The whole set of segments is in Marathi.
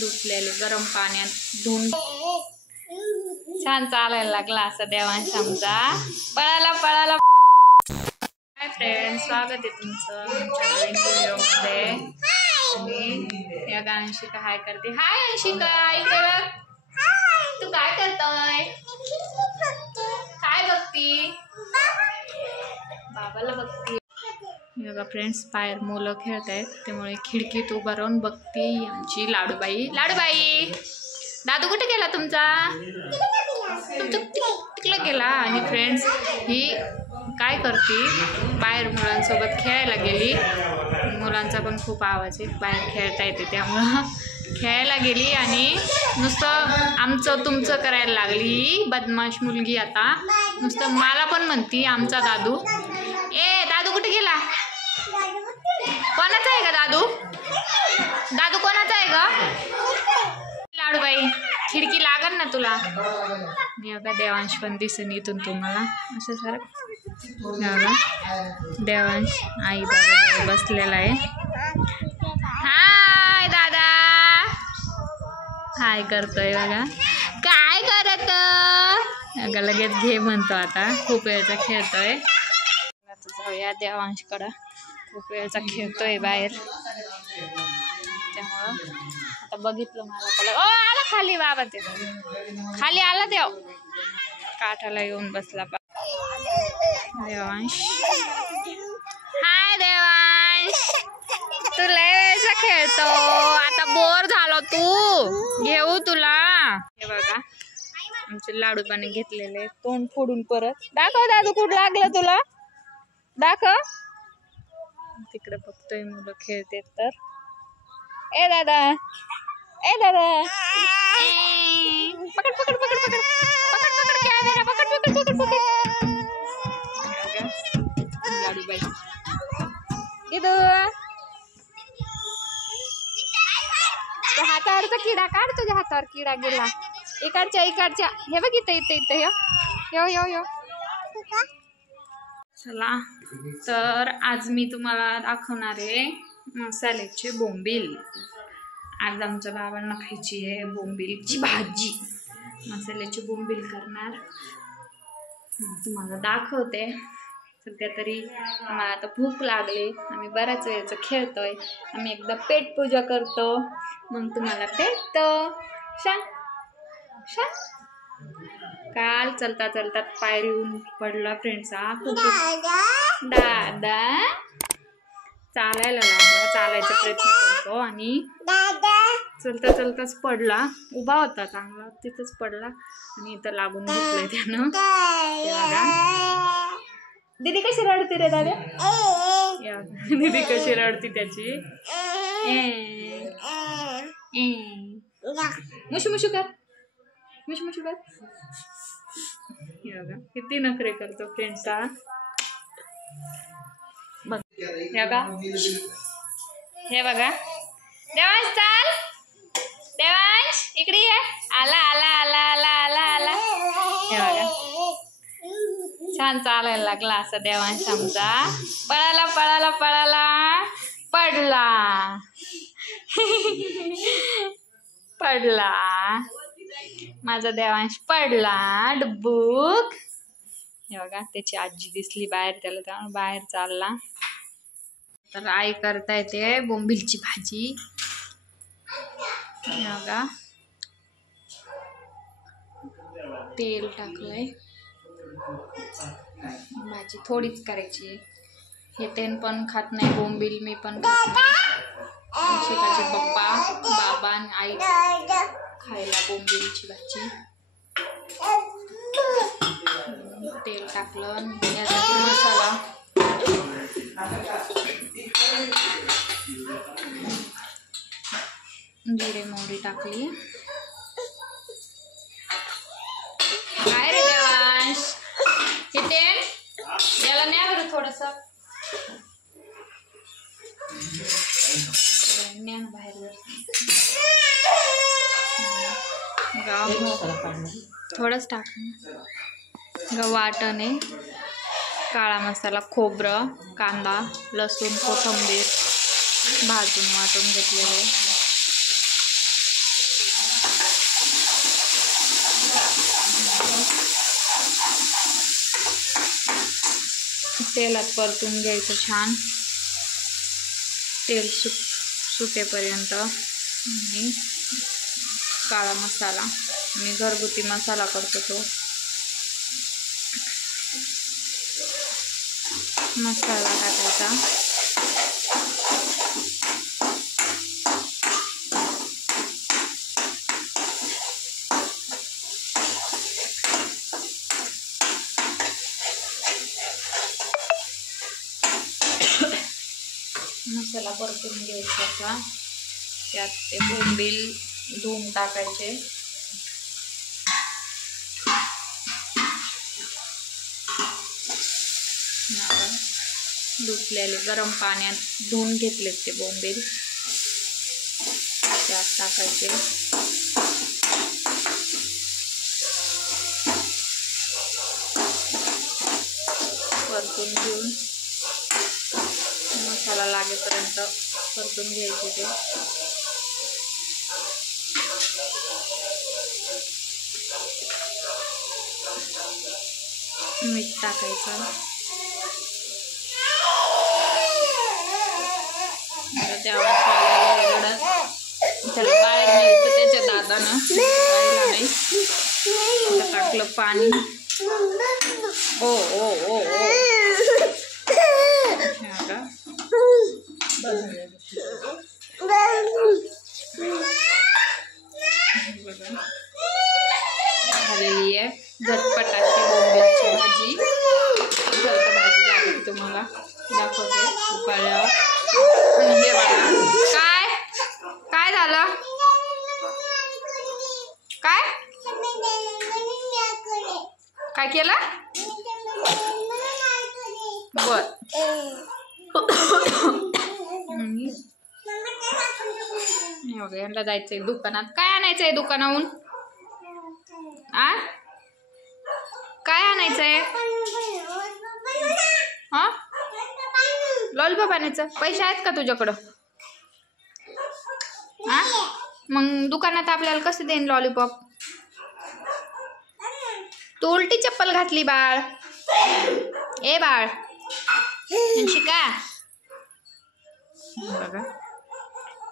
धुतलेले गरम पाण्यात धुवून छान चालायला लागला असा देवांश आमचा. पळाला पळाला. हाय फ्रेंड्स, स्वागत आहे तुमचं आमच्या व्हिडिओमध्ये. आणि या अंशिका हाय करते. हाय अंशिका, इकडे बघ. तू काय करतोय? काय बघती? बाबाला बघती. बघा फ्रेंड्स, बाहेर मुलं खेळत आहेत त्यामुळे खिडकीत उभं राहून बघती आमची लाडूबाई. लाडूबाई, दादू कुठे गेला तुमचा? तिकडे गेला. आणि फ्रेंड्स, ही काय करते, बाहेर मुलांसोबत खेळायला गेली. मुलांचा पण खूप आवाज आहे, बाहेर खेळता येते त्यामुळं खेळायला गेली आणि नुसतं आमचं तुमचं करायला लागली. बदमाश मुलगी आता नुसतं मला पण म्हणती आमचा दादू. ए दादू कुठे गेला? कोणाचा आहे का दादू? दादू कोणाचा आहे ग? लाडूबाई, खिडकी लागल ना तुला. मी बघा देवांश पण दिसेन इथून तुम्हाला. असं सर बघा देवांश आई बाबा बसलेला आहे. हाय दादा, हाय करतोय बघा. काय करत बघा, लगेच घे म्हणतो. आता खूप वेळचा खेळतोय. आता जाऊया देवांशकडं. खूप वेळचा खेळतोय बाहेर त्यामुळं. आता बघितलं मला त्याला. ओ आला खाली बाबा, ते खाली आला. देव काठाला येऊन बसला देवांश. हाय देवांश, तू लय वेळचा खेळतो. आता बोर झालो तू, घेऊ तुला. हे बघा आमचे लाडूबाने घेतलेले तोंड फोडून परत. दाखव दादू, कुठं लागलं तुला? दाखव. तिकडे बघतोय मुलं खेळते तर. ए दादा, ए दादा, पकड पकड पकड पकड पकड पकड कॅमेरा, पकड पकड पकड पकड. लाडूबाई इथं हातावरचा किडा काढ. तुझ्या हातावर किडा गेला. इकडच्या इकडच्या. हे बघ इथं इथं इथं. यो यो यो. चला तर आज मी तुम्हाला दाखवणार आहे मसाल्याचे बोंबील. आज आमच्या बाबांना खायची आहे बोंबीलची भाजी. मसाल्याचे बोंबील करणार, तुम्हाला दाखवते. सध्या तरी आम्हाला आता भूक लागली. आम्ही बऱ्याच वेळेचं खेळतोय. आम्ही एकदा पेट पूजा करतो, मग तुम्हाला भेटतो. सांग सांग. काल चलता चलता पायरीहून पडला फ्रेंड्स. हा खूप दादा चालायला लागला, चालायचा प्रयत्न करतो आणि चलता चलताच पडला. उभा होता चांगला, तिथंच पडला आणि इथं लागून घेतलंय त्यानं. दीदी कशी रडते रे दादा? दीदी कशी रडती त्याची. मुशू मुशू कर, मुशू मुशू कर. हे बघा किती नखरे करतो फ्रेंड्स. बघ हे बघा. देवांश चाल, देवांश इकडे ये. आला आला आला आला आला आला. हे बघा छान चालायला लागला असा देवांश आमचा. पळाला पळाला पळाला, पडला पडला. माझा देवांश पडला डुबुक. हे बघा त्याची आजी दिसली बाहेर त्याला, त्यामुळे बाहेर चालला. तर आई करता येते बोंबीलची भाजी. हे बघा तेल टाकलंय. भाजी थोडीच करायची. हे तेन पण खात नाही बोंबील, मी पण खात नाही. शिकाचे पप्पा बाबा आणि आई खायला बोंबीलची भाजी. तेल टाकलं, यासाठी मसाला जिरे मोहरी टाकली. काय रे देवांश, हे तेल याला न्या बरं थोडस. न्या बाहेर थोडंच टाक. वाटणे, काळा मसाला, खोबरं, कांदा, लसूण, कोथिंबीर भाजून वाटून घेतलेले. तेलात परतून घ्यायचं छान, तेल सुटेपर्यंत. आणि काळा मसाला, मी घरगुती मसाला करतो तो मसाला टाकायचा. मसाला परतून घ्यायचा. त्यात ते बोंबील धुवून टाकायचे. धुतलेले गरम पाण्यात धुवून घेतलेत ते बोंबील त्यात टाकायचे. परतून घेऊन मसाला लागेपर्यंत परतून घ्यायचे ते. मीठ टाकायचं. त्याला बाहेर नेलं त्याच्या दादानं राहिला नाही, टाकलं पाणी. ओ ओ ओ ओ झालेली आहे झटपट अशी बोंबीलची भाजी. भाजी झाली तुम्हाला दाखवते उकळल्यावर. आणि हे बघा काय काय झालं, काय काय केलं बर. यांना जायचंय दुकानात. काय आणायचंय दुकानाहून? काय आणायचंय? हा लॉलीपॉप आणायचं. पैसे आहेत का तुझ्याकडं? मग दुकानात आपल्याला कसं देईन लॉलीपॉप? तू उलटी चप्पल घातली बाळ. ए बाळ शिका. बघा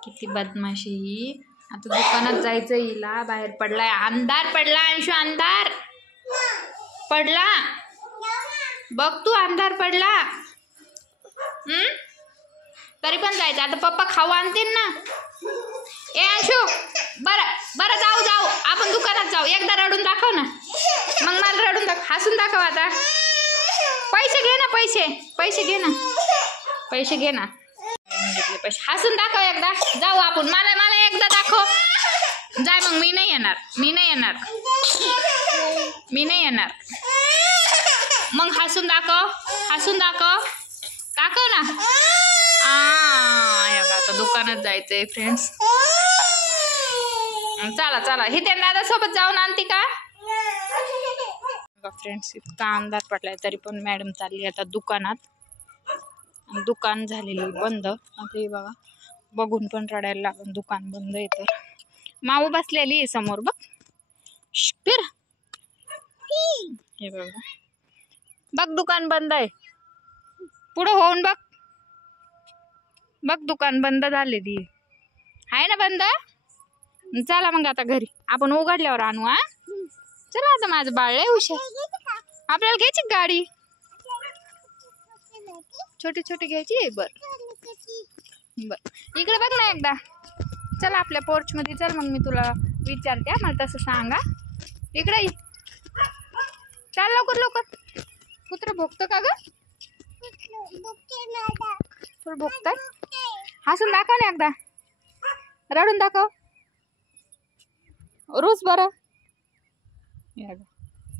किती बदमाशी ही. आता दुकानात जायचं हिला. बाहेर पडलाय, अंधार पडला अंशू, अंधार पडला बघ तू, अंधार पडला. तरी पण जायचं. आता पप्पा खाऊ आणतील ना. ए अंशू बरं बरं जाऊ जाऊ आपण दुकानात जाऊ. एकदा रडून दाखव ना. मग मला रडून दाखव, हसून दाखव. आता पैसे घे ना, पैसे पैसे घे ना, पैसे घे ना. पैसे हसून दाखव एकदा. जाऊ आपण. मला मला एकदा दाखव. जाय मग. मी नाही येणार, मी नाही येणार, मी नाही येणार. मग हसून दाखव, हसून दाखव, दाखव ना. आता दुकानात जायचंय फ्रेंड्स. चला चला. हे त्या दादा सोबत जाऊन आणते का फ्रेंड्स? इतका अंधार पडलाय तरी पण मॅडम चालली आता दुकानात. दुकान झालेली बंद. आता हे बघा बघून पण रडायला लागून. दुकान बंद आहे तर माऊ बसलेली आहे समोर बघ. फिर हे बघा बघ दुकान बंद आहे. पुढं होऊन बघ. बघ दुकान बंद झालेली आहे ना, बंद. चला मग आता घरी आपण उघडल्यावर आणू. चला आता. माझं बाळ लय हुशार. आपल्याला घ्यायची गाडी छोटी छोटी घ्यायची. बर बर इकडे बघ ना एकदा. चला आपल्या पोर्च मध्ये चल. मग मी तुला विचारते. मला तसं सांगा. इकडे चल लवकर लवकर. कुत्र भोगतं का ग? तुला भोगताय? हसून दाखव ना एकदा. रडून दाखव. रुस बरं.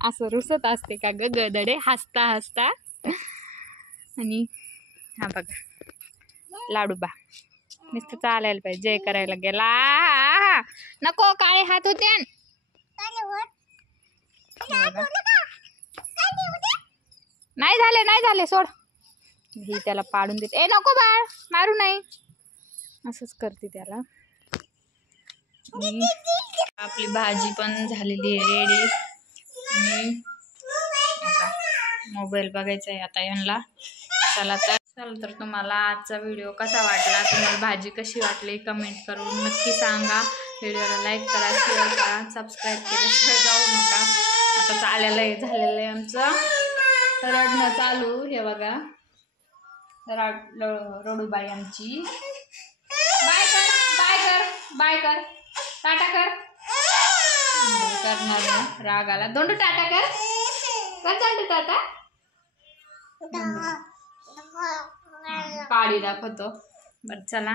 असं रुसत असते का ग गदडे हसता हसता. आणि हा बघा लाडूबा नुसतं चालायला पाहिजे. जय करायला गेला. नको काळे हात होते. नाही झाले नाही झाले सोड. ही त्याला पाडून देते. ए नको बाळ मारू नाही. असंच करते त्याला. आपली भाजी पण झालेली आहे रेडी. मोबाईल बघायचा आहे आता यांना. चला तर तुम्हाला आजचा व्हिडिओ कसा वाटला, तुम्हाला भाजी कशी वाटली कमेंट करून नक्की सांगा. व्हिडिओला लाईक करा, शेअर करा, सबस्क्राईब केल्याशिवाय जाऊ नका. आता झालेलं आहे आमचं रडणं चालू. हे बघा रडूबाई आमची. बाय कर बाय कर बाय कर, टाटा कर. करणार राग आला. दोंडू टाटा कर दोंडू टाटा. काळी दाखवतो. बरं चला.